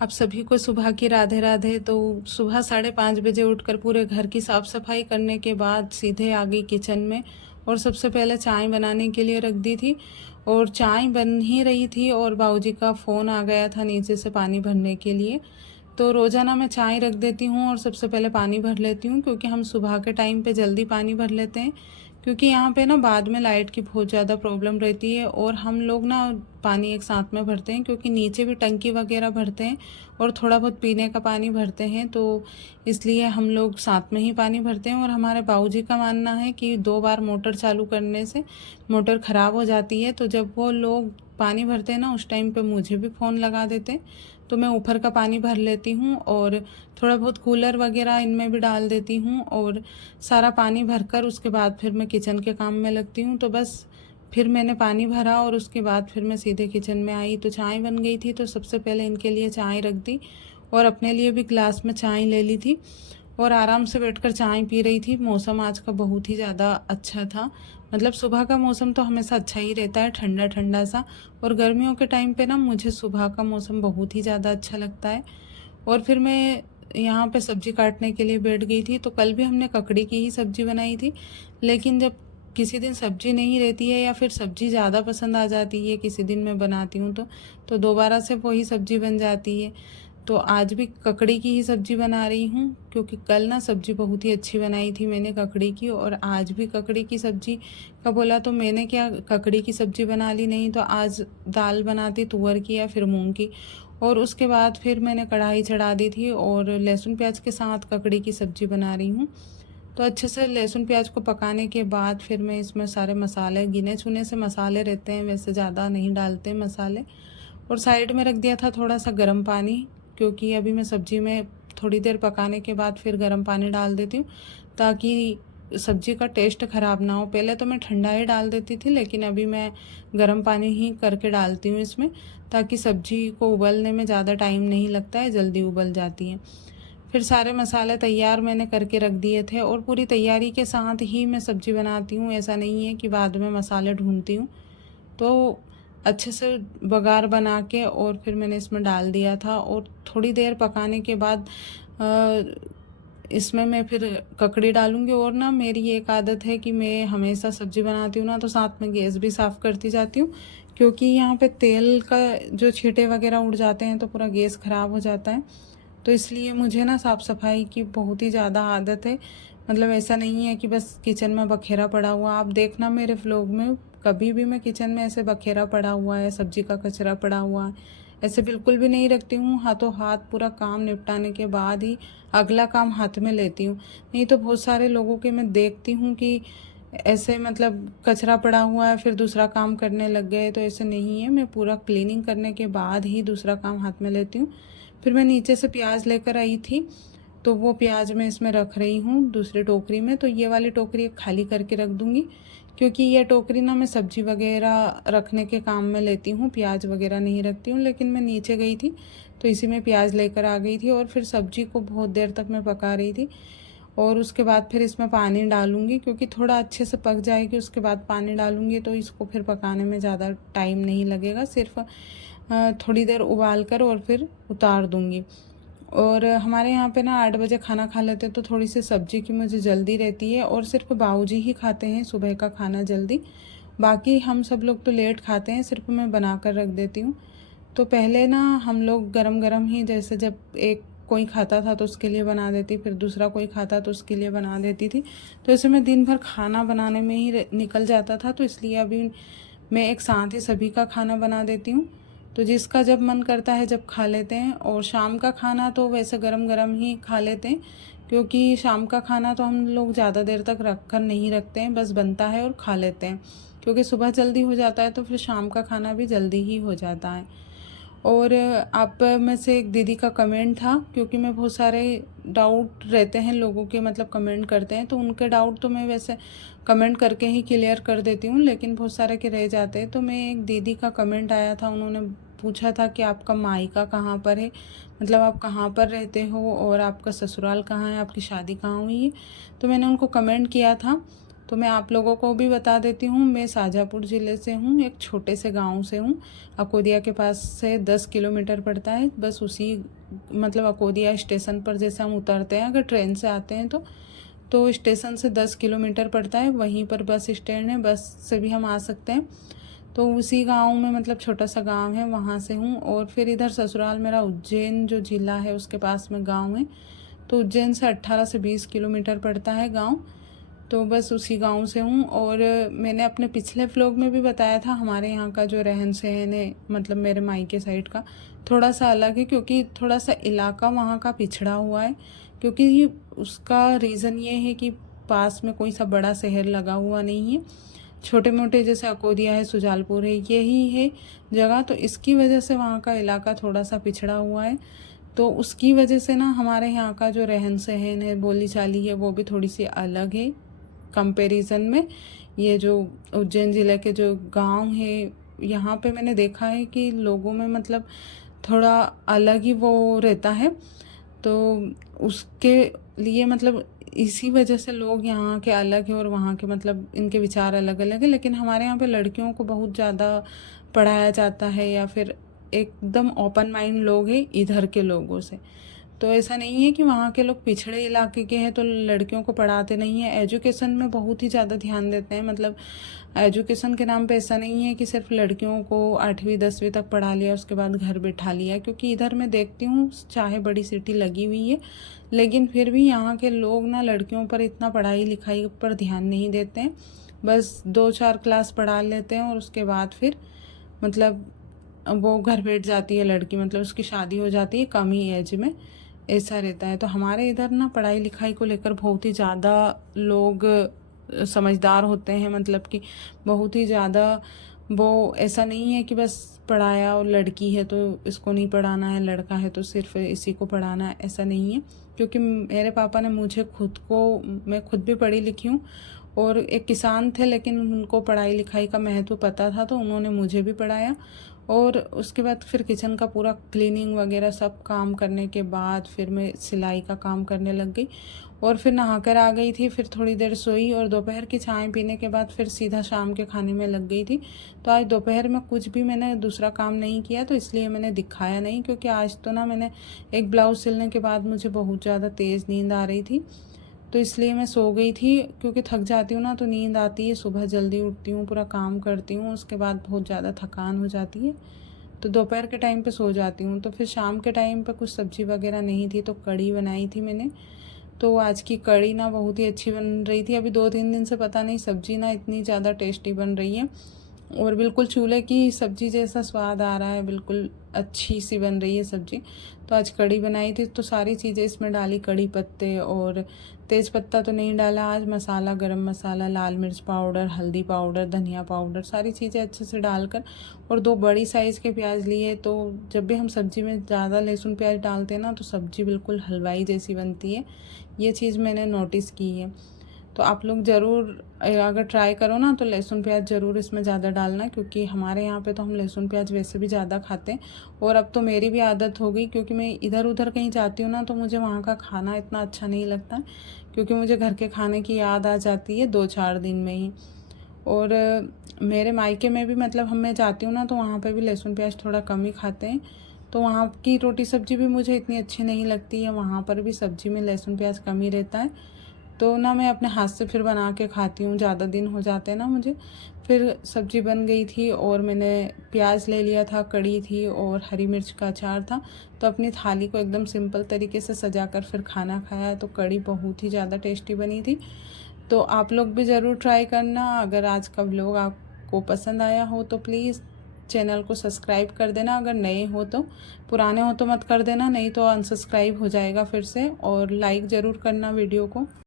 आप सभी को सुबह की राधे राधे। तो सुबह 5:30 बजे उठकर पूरे घर की साफ़ सफाई करने के बाद सीधे आ गई किचन में और सबसे पहले चाय बनाने के लिए रख दी थी। और चाय बन ही रही थी और बाबूजी का फ़ोन आ गया था नीचे से पानी भरने के लिए। तो रोज़ाना मैं चाय रख देती हूँ और सबसे पहले पानी भर लेती हूँ, क्योंकि हम सुबह के टाइम पे जल्दी पानी भर लेते हैं, क्योंकि यहाँ पे ना बाद में लाइट की बहुत ज़्यादा प्रॉब्लम रहती है। और हम लोग ना पानी एक साथ में भरते हैं, क्योंकि नीचे भी टंकी वगैरह भरते हैं और थोड़ा बहुत पीने का पानी भरते हैं, तो इसलिए हम लोग साथ में ही पानी भरते हैं। और हमारे बाबूजी का मानना है कि 2 बार मोटर चालू करने से मोटर ख़राब हो जाती है। तो जब वो लोग पानी भरते हैं ना, उस टाइम पे मुझे भी फ़ोन लगा देते हैं, तो मैं ऊपर का पानी भर लेती हूँ और थोड़ा बहुत कूलर वगैरह इनमें भी डाल देती हूँ। और सारा पानी भरकर उसके बाद फिर मैं किचन के काम में लगती हूँ। तो बस फिर मैंने पानी भरा और उसके बाद फिर मैं सीधे किचन में आई। तो चाय बन गई थी, तो सबसे पहले इनके लिए चाय रख दी और अपने लिए भी गिलास में चाय ले ली थी और आराम से बैठकर चाय पी रही थी। मौसम आज का बहुत ही ज़्यादा अच्छा था। मतलब सुबह का मौसम तो हमेशा अच्छा ही रहता है, ठंडा ठंडा सा। और गर्मियों के टाइम पे ना मुझे सुबह का मौसम बहुत ही ज़्यादा अच्छा लगता है। और फिर मैं यहाँ पे सब्ज़ी काटने के लिए बैठ गई थी। तो कल भी हमने ककड़ी की ही सब्ज़ी बनाई थी, लेकिन जब किसी दिन सब्ज़ी नहीं रहती है या फिर सब्ज़ी ज़्यादा पसंद आ जाती है, किसी दिन मैं बनाती हूँ तो दोबारा से वही सब्ज़ी बन जाती है। तो आज भी ककड़ी की ही सब्ज़ी बना रही हूँ, क्योंकि कल ना सब्ज़ी बहुत ही अच्छी बनाई थी मैंने ककड़ी की। और आज भी ककड़ी की सब्ज़ी का बोला तो मैंने क्या ककड़ी की सब्ज़ी बना ली, नहीं तो आज दाल बनाती तुअर की या फिर मूंग की। और उसके बाद फिर मैंने कढ़ाई चढ़ा दी थी और लहसुन प्याज के साथ ककड़ी की सब्ज़ी बना रही हूँ। तो अच्छे से लहसुन प्याज को पकाने के बाद फिर मैं इसमें सारे मसाले, गिने चुने से मसाले रहते हैं, वैसे ज़्यादा नहीं डालते मसाले। और साइड में रख दिया था थोड़ा सा गर्म पानी, क्योंकि अभी मैं सब्ज़ी में थोड़ी देर पकाने के बाद फिर गर्म पानी डाल देती हूँ, ताकि सब्ज़ी का टेस्ट ख़राब ना हो। पहले तो मैं ठंडा ही डाल देती थी, लेकिन अभी मैं गर्म पानी ही करके डालती हूँ इसमें, ताकि सब्ज़ी को उबलने में ज़्यादा टाइम नहीं लगता है, जल्दी उबल जाती है। फिर सारे मसाले तैयार मैंने करके रख दिए थे और पूरी तैयारी के साथ ही मैं सब्ज़ी बनाती हूँ। ऐसा नहीं है कि बाद में मसाले ढूंढती हूँ। तो अच्छे से बघार बना के और फिर मैंने इसमें डाल दिया था और थोड़ी देर पकाने के बाद इसमें मैं फिर ककड़ी डालूँगी। और ना मेरी एक आदत है कि मैं हमेशा सब्ज़ी बनाती हूँ ना, तो साथ में गैस भी साफ़ करती जाती हूँ, क्योंकि यहाँ पे तेल का जो छींटे वगैरह उड़ जाते हैं तो पूरा गैस ख़राब हो जाता है। तो इसलिए मुझे ना साफ़ सफाई की बहुत ही ज़्यादा आदत है। मतलब ऐसा नहीं है कि बस किचन में बखेरा पड़ा हुआ। आप देखना मेरे व्लॉग में, कभी भी मैं किचन में ऐसे बखेरा पड़ा हुआ है, सब्ज़ी का कचरा पड़ा हुआ है, ऐसे बिल्कुल भी नहीं रखती हूँ। हाथों हाथ पूरा काम निपटाने के बाद ही अगला काम हाथ में लेती हूँ। नहीं तो बहुत सारे लोगों के मैं देखती हूँ कि ऐसे मतलब कचरा पड़ा हुआ है फिर दूसरा काम करने लग गए, तो ऐसे नहीं है। मैं पूरा क्लीनिंग करने के बाद ही दूसरा काम हाथ में लेती हूँ। फिर मैं नीचे से प्याज लेकर आई थी, तो वो प्याज मैं इसमें रख रही हूँ दूसरी टोकरी में। तो ये वाली टोकरी खाली करके रख दूँगी, क्योंकि ये टोकरी ना मैं सब्ज़ी वगैरह रखने के काम में लेती हूँ, प्याज वगैरह नहीं रखती हूँ। लेकिन मैं नीचे गई थी तो इसी में प्याज लेकर आ गई थी और फिर सब्ज़ी को बहुत देर तक मैं पका रही थी। और उसके बाद फिर इसमें पानी डालूँगी, क्योंकि थोड़ा अच्छे से पक जाएगी उसके बाद पानी डालूँगी, तो इसको फिर पकाने में ज़्यादा टाइम नहीं लगेगा। सिर्फ थोड़ी देर उबाल कर और फिर उतार दूँगी। और हमारे यहाँ पे ना 8 बजे खाना खा लेते हैं, तो थोड़ी सी सब्ज़ी की मुझे जल्दी रहती है। और सिर्फ बाबूजी ही खाते हैं सुबह का खाना जल्दी, बाकी हम सब लोग तो लेट खाते हैं। सिर्फ मैं बना कर रख देती हूँ। तो पहले ना हम लोग गरम गरम ही, जैसे जब एक कोई खाता था तो उसके लिए बना देती, फिर दूसरा कोई खाता तो उसके लिए बना देती थी। तो ऐसे में दिन भर खाना बनाने में ही निकल जाता था। तो इसलिए अभी मैं एक साथ ही सभी का खाना बना देती हूँ, तो जिसका जब मन करता है जब खा लेते हैं। और शाम का खाना तो वैसे गरम गरम ही खा लेते हैं, क्योंकि शाम का खाना तो हम लोग ज़्यादा देर तक रख कर नहीं रखते हैं, बस बनता है और खा लेते हैं। क्योंकि सुबह जल्दी हो जाता है तो फिर शाम का खाना भी जल्दी ही हो जाता है। और आप में से एक दीदी का कमेंट था, क्योंकि मैं बहुत सारे डाउट रहते हैं लोगों के, मतलब कमेंट करते हैं, तो उनके डाउट तो मैं वैसे कमेंट करके ही क्लियर कर देती हूँ, लेकिन बहुत सारे के रह जाते हैं। तो मैं एक दीदी का कमेंट आया था, उन्होंने पूछा था कि आपका मायका कहाँ पर है, मतलब आप कहाँ पर रहते हो और आपका ससुराल कहाँ है, आपकी शादी कहाँ हुई है। तो मैंने उनको कमेंट किया था, तो मैं आप लोगों को भी बता देती हूँ, मैं शाजापुर ज़िले से हूँ, एक छोटे से गांव से हूँ। अकोदिया के पास से 10 किलोमीटर पड़ता है। बस उसी मतलब अकोदिया स्टेशन पर जैसे हम उतरते हैं अगर ट्रेन से आते हैं तो स्टेशन से 10 किलोमीटर पड़ता है, वहीं पर बस स्टैंड है, बस से भी हम आ सकते हैं। तो उसी गांव में मतलब छोटा सा गांव है, वहाँ से हूँ। और फिर इधर ससुराल मेरा उज्जैन जो ज़िला है उसके पास में गांव है, तो उज्जैन से 18 से 20 किलोमीटर पड़ता है गांव। तो बस उसी गांव से हूँ। और मैंने अपने पिछले व्लॉग में भी बताया था हमारे यहाँ का जो रहन सहन है मतलब मेरे मायके साइड का थोड़ा सा अलग है, क्योंकि थोड़ा सा इलाका वहाँ का पिछड़ा हुआ है। क्योंकि उसका रीज़न ये है कि पास में कोई सा बड़ा शहर लगा हुआ नहीं है, छोटे मोटे जैसे अकोदिया है, सुजालपुर है, यही है जगह। तो इसकी वजह से वहाँ का इलाका थोड़ा सा पिछड़ा हुआ है। तो उसकी वजह से ना हमारे यहाँ का जो रहन सहन है, बोली चाली है, वो भी थोड़ी सी अलग है कंपैरिजन में। ये जो उज्जैन ज़िले के जो गांव है यहाँ पे मैंने देखा है कि लोगों में मतलब थोड़ा अलग ही वो रहता है। तो उसके लिए मतलब इसी वजह से लोग यहाँ के अलग है और वहाँ के मतलब इनके विचार अलग अलग है। लेकिन हमारे यहाँ पे लड़कियों को बहुत ज़्यादा पढ़ाया जाता है, या फिर एकदम ओपन माइंड लोग हैं इधर के लोगों से। तो ऐसा नहीं है कि वहाँ के लोग पिछड़े इलाके के हैं तो लड़कियों को पढ़ाते नहीं है। एजुकेशन में बहुत ही ज़्यादा ध्यान देते हैं। मतलब एजुकेशन के नाम पे ऐसा नहीं है कि सिर्फ लड़कियों को 8वीं 10वीं तक पढ़ा लिया उसके बाद घर बैठा लिया। क्योंकि इधर मैं देखती हूँ चाहे बड़ी सिटी लगी हुई है लेकिन फिर भी यहाँ के लोग ना लड़कियों पर इतना पढ़ाई लिखाई पर ध्यान नहीं देते हैं। बस 2-4 क्लास पढ़ा लेते हैं और उसके बाद फिर मतलब वो घर बैठ जाती है लड़की, मतलब उसकी शादी हो जाती है कम ही एज में, ऐसा रहता है। तो हमारे इधर ना पढ़ाई लिखाई को लेकर बहुत ही ज़्यादा लोग समझदार होते हैं। मतलब कि बहुत ही ज़्यादा वो ऐसा नहीं है कि बस पढ़ाया और लड़की है तो इसको नहीं पढ़ाना है, लड़का है तो सिर्फ इसी को पढ़ाना है, ऐसा नहीं है। क्योंकि मेरे पापा ने मुझे मैं खुद भी पढ़ी लिखी हूँ और एक किसान थे, लेकिन उनको पढ़ाई लिखाई का महत्व पता था तो उन्होंने मुझे भी पढ़ाया। और उसके बाद फिर किचन का पूरा क्लीनिंग वगैरह सब काम करने के बाद फिर मैं सिलाई का काम करने लग गई और फिर नहाकर आ गई थी। फिर थोड़ी देर सोई और दोपहर की चाय पीने के बाद फिर सीधा शाम के खाने में लग गई थी। तो आज दोपहर में कुछ भी मैंने दूसरा काम नहीं किया, तो इसलिए मैंने दिखाया नहीं। क्योंकि आज तो ना मैंने एक ब्लाउज़ सिलने के बाद मुझे बहुत ज़्यादा तेज़ नींद आ रही थी, तो इसलिए मैं सो गई थी। क्योंकि थक जाती हूँ ना तो नींद आती है, सुबह जल्दी उठती हूँ, पूरा काम करती हूँ, उसके बाद बहुत ज़्यादा थकान हो जाती है, तो दोपहर के टाइम पे सो जाती हूँ। तो फिर शाम के टाइम पे कुछ सब्ज़ी वगैरह नहीं थी तो कढ़ी बनाई थी मैंने। तो आज की कढ़ी ना बहुत ही अच्छी बन रही थी। अभी 2-3 दिन से पता नहीं सब्ज़ी ना इतनी ज़्यादा टेस्टी बन रही है और बिल्कुल चूल्हे की सब्ज़ी जैसा स्वाद आ रहा है, बिल्कुल अच्छी सी बन रही है सब्ज़ी। तो आज कढ़ी बनाई थी तो सारी चीज़ें इसमें डाली, कढ़ी पत्ते और तेज़ पत्ता तो नहीं डाला आज, मसाला, गरम मसाला, लाल मिर्च पाउडर, हल्दी पाउडर, धनिया पाउडर, सारी चीज़ें अच्छे से डालकर और 2 बड़ी साइज़ के प्याज लिए। तो जब भी हम सब्ज़ी में ज़्यादा लहसुन प्याज डालते हैं ना तो सब्ज़ी बिल्कुल हलवाई जैसी बनती है, ये चीज़ मैंने नोटिस की है। तो आप लोग ज़रूर अगर ट्राई करो ना तो लहसुन प्याज ज़रूर इसमें ज़्यादा डालना, क्योंकि हमारे यहाँ पे तो हम लहसुन प्याज वैसे भी ज़्यादा खाते हैं। और अब तो मेरी भी आदत हो गई, क्योंकि मैं इधर उधर कहीं जाती हूँ ना तो मुझे वहाँ का खाना इतना अच्छा नहीं लगता, क्योंकि मुझे घर के खाने की याद आ जाती है 2-4 दिन में ही। और मेरे मायके में भी मतलब मैं जाती हूँ ना तो वहाँ पे भी लहसुन प्याज थोड़ा कम ही खाते हैं, तो वहाँ की रोटी सब्ज़ी भी मुझे इतनी अच्छी नहीं लगती है, वहाँ पर भी सब्ज़ी में लहसुन प्याज कम ही रहता है। तो ना मैं अपने हाथ से फिर बना के खाती हूँ, ज़्यादा दिन हो जाते हैं ना मुझे। फिर सब्ज़ी बन गई थी और मैंने प्याज ले लिया था, कड़ी थी और हरी मिर्च का अचार था। तो अपनी थाली को एकदम सिंपल तरीके से सजाकर फिर खाना खाया, तो कड़ी बहुत ही ज़्यादा टेस्टी बनी थी। तो आप लोग भी ज़रूर ट्राई करना। अगर आज का व्लॉग आपको पसंद आया हो तो प्लीज़ चैनल को सब्सक्राइब कर देना, अगर नए हो तो। पुराने हो तो मत कर देना, नहीं तो अनसब्सक्राइब हो जाएगा फिर से। और लाइक ज़रूर करना वीडियो को।